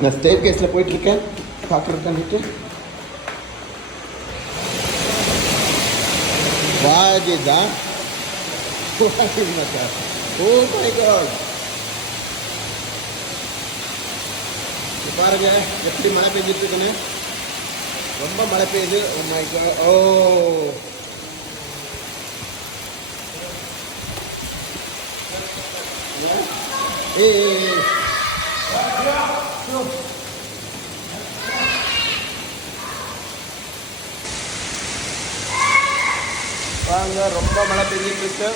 நான் ஸ்டேர் கேஸில் போயிட்டுருக்கேன் பார்க்குறதுன்னுட்டு வாஜிதான் ஓ மை காட் பாருங்க எப்படி மழை பெஞ்சிட்டு இருக்குன்னு ரொம்ப மழை பெய்யுது ஓ மை காட் ஓ ஏய் வாங்க ரொம்ப மழை பெஞ்சிட்டு இருக்கு